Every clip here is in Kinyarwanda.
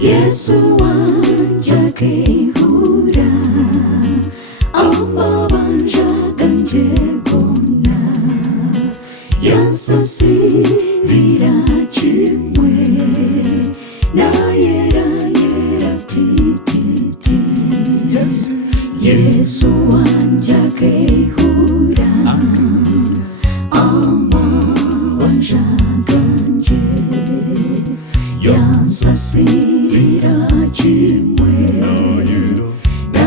Yesu wanjagehura amabanja ganjegona yansasirira kimwe na yera yera tititi. Yesu wanjagehura amabanja ganje yansasirira kimwe na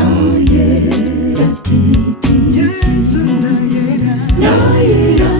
yera tititi. Na yera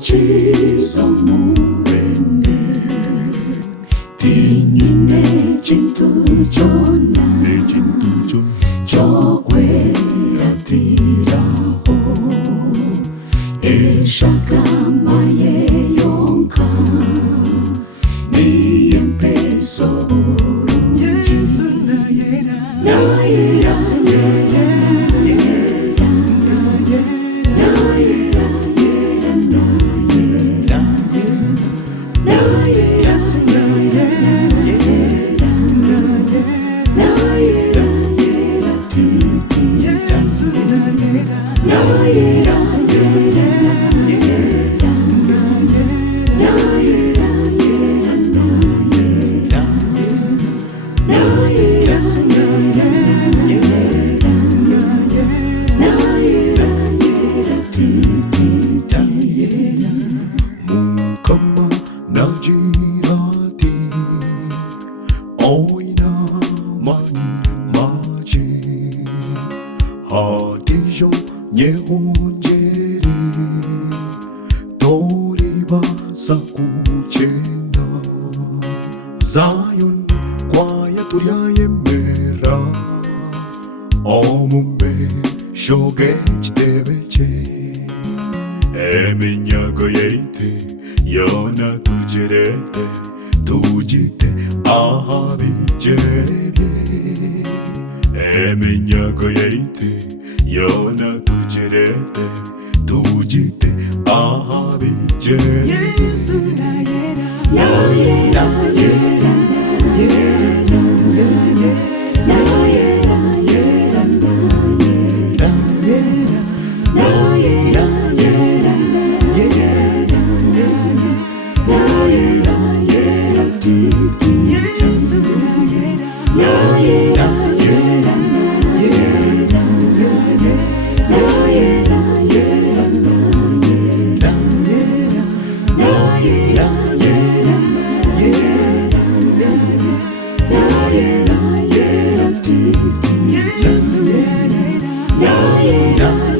Chizo murembe tinyine chintu chona chokwera tiraho eshakama yeyonka niyempeso urungi na yera Hadijo nyehunjeri toriba sakuchenda Zion kwaya turyayemera omume shogech debeche eminyago yeite yona tujerete tujite ahabijerebye eminyago yeite yona tujerete tujite ahabijerebye. Yesu na yera na yera yera yera na yera yera na yera yera yera na yera yera titi. Yesu na yera na yera yera yera na yera yera Yes,